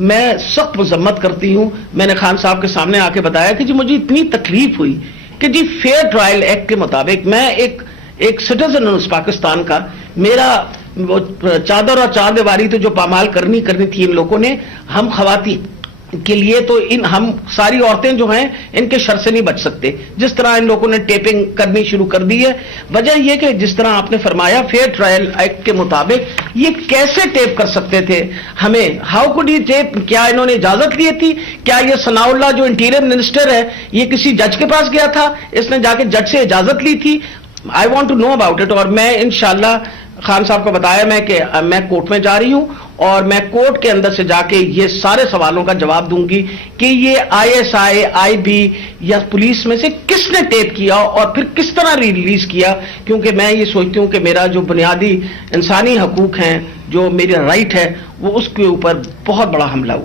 میں سخت مذمت کرتی ہوں. میں نے خان صاحب کے سامنے آ کے بتایا کہ جی مجھے اتنی تکلیف ہوئی کہ جی فیئر ٹرائل ایکٹ کے مطابق میں ایک سٹیزن ہوں اس پاکستان کا. میرا چادر اور چار دیواری تو جو پامال کرنی تھی ان لوگوں نے ہم خواتین کے لیے، تو ہم ساری عورتیں جو ہیں ان کے شر سے نہیں بچ سکتے. جس طرح ان لوگوں نے ٹیپنگ کرنی شروع کر دی ہے، وجہ یہ کہ جس طرح آپ نے فرمایا فیئر ٹرائل ایکٹ کے مطابق یہ کیسے ٹیپ کر سکتے تھے ہمیں؟ ہاؤ کوڈ یہ ٹیپ؟ کیا انہوں نے اجازت لی تھی؟ کیا یہ ثناء اللہ جو انٹیریئر منسٹر ہے یہ کسی جج کے پاس گیا تھا؟ اس نے جا کے جج سے اجازت لی تھی؟ I want to know about it. اور میں انشاءاللہ خان صاحب کو بتایا کہ میں کورٹ میں جا رہی ہوں اور میں کورٹ کے اندر سے جا کے یہ سارے سوالوں کا جواب دوں گی کہ یہ ISI IB یا پولیس میں سے کس نے ٹیپ کیا اور پھر کس طرح ریلیز کیا. کیونکہ میں یہ سوچتی ہوں کہ میرا جو بنیادی انسانی حقوق ہیں، جو میرا رائٹ ہے، وہ اس کے اوپر بہت بڑا حملہ ہوا.